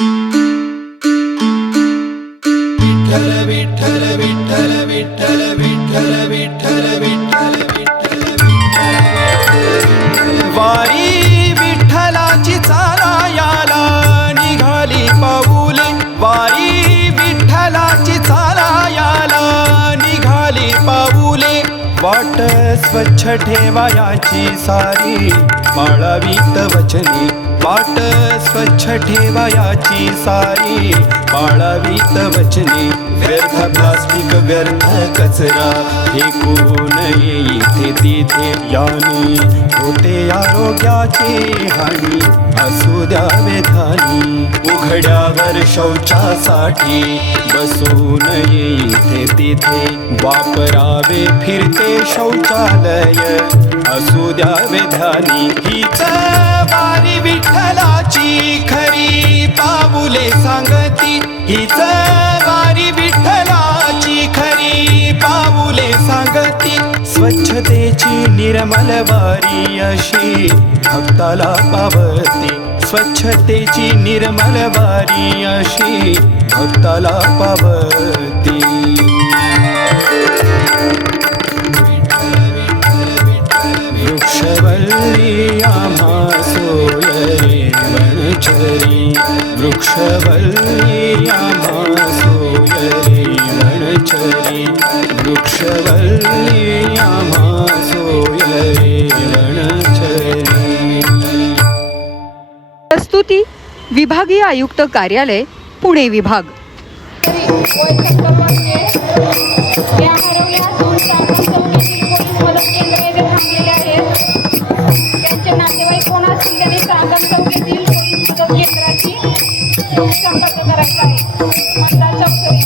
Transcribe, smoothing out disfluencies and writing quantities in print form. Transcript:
विठ्ठल विठ्ठल विठ्ठल विठ्ठल विठ्ठल विठ्ठल विठ्ठल वारी विठ्ठलाची चालायाला निघाली पाऊले वारी विठ्ठलाची चालायाला निघाली पाऊले वाट स्वच्छ ठेवायाची सारी पाळावीत वचने वाट स्वच्छ ठेवायाची सारी पाळावीत वचने व्यर्थ प्लास्टिक व्यर्थ कचरा फेकू नये इथे तिथे याने होते आरोग्याची हानी असू द्यावे ध्यानी उघड्यावर शौचासाठी बसू नये इथे तिथे वापरावे फिरते शौचालय असू द्यावे ध्यानी हीच वारी विठ्ठलाची खरी पाऊले सांगती हीच वारी विठ्ठलाची खरी पाऊले सांगती स्वच्छतेची निर्मल वारी अशी भक्ताला पावती स्वच्छतेची निर्मल वारी अशी भक्ताला पावती वृक्षवल्ली आम्हा सोय रे वनचरी वृक्षवल्ली आम्हा सोय रे वनचरी वृक्षवल्ली आम्हा सोय रे वनचरी. प्रस्तुती विभागीय आयुक्त कार्यालय पुणे विभाग. त्यांचे नातेवाईक कोण असतील त्यांनी चाकण चौकीतील पोलीस मदत केंद्राची संपर्क करायचा आहे. मतदार चौधरी